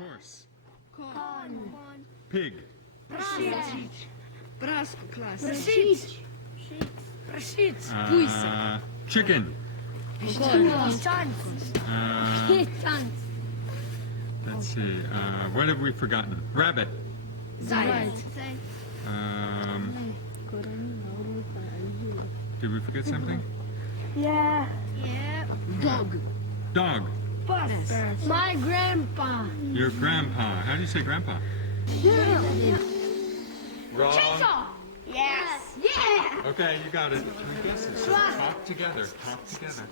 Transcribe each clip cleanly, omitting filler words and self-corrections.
Horse. Kon. Pig. Prašič. Prasko klas. Prašič. Prašič. Chicken. Piščanc. Let's see. What have we forgotten? Rabbit. Zajec. Did we forget something? Yeah. Dog. Dog. Pes. My grandpa. Your grandpa. How do you say grandpa? Wrong. Chainsaw. Yes. Yeah. Okay, you got it. Three guesses. So talk together. Talk together.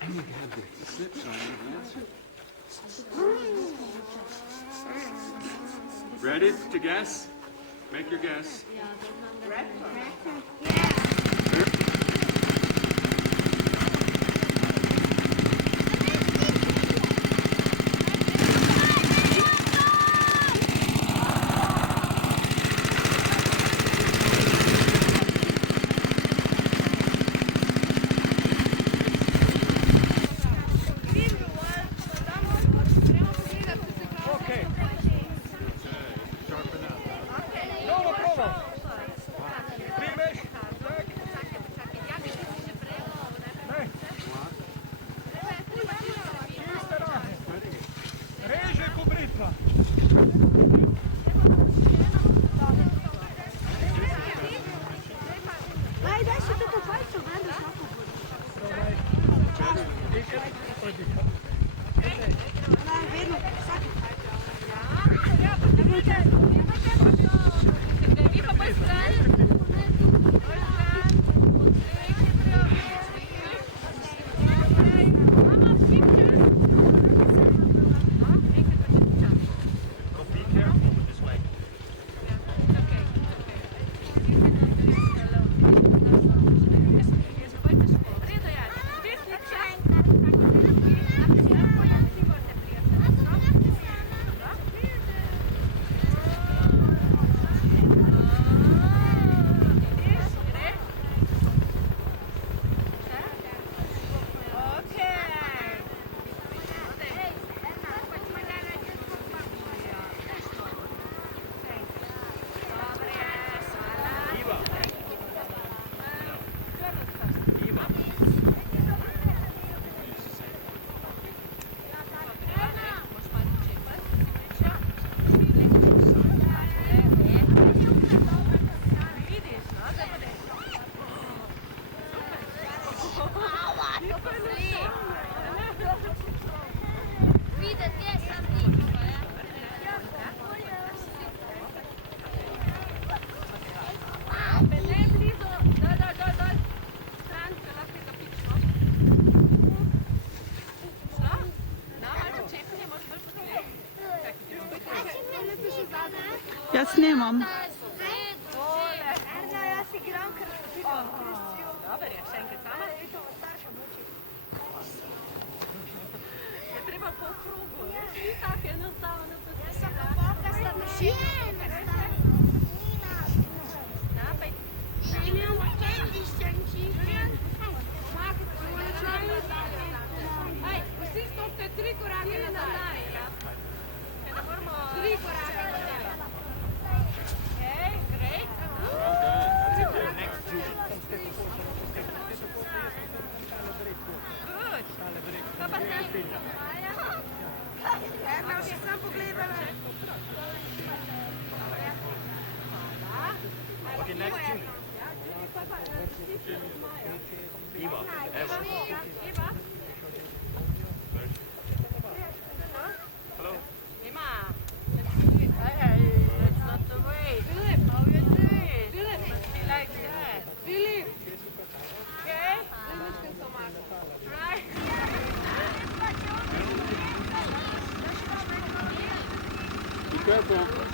And you had the slips on your answer. Ready to guess? Make your guess. Sharpen up. Reže ko britva. Daj še to palco, gledaš na vedno, vsaki. Be careful with this leg. Jaz snemam. Erna, jaz igram, ker Dober je, še enkrat sama. Je treba po krugu, ni tako enostavno. jaz sem popolka staršina. Napaj. Vsi stopite 3 korake nazaj. Ker ne moramo... 3 korake nazaj. Okay, great. Well done. That's a good. Next, Julie. Good. Kaj pa ti? Erna, še sem pogledala. Okay, next, Julie. Eva, Eva. Eva? Hello. Ema. Hey, that's not the way. Philip, how you doing? Philip, must be like that. Philip. Okay? Right? Be careful.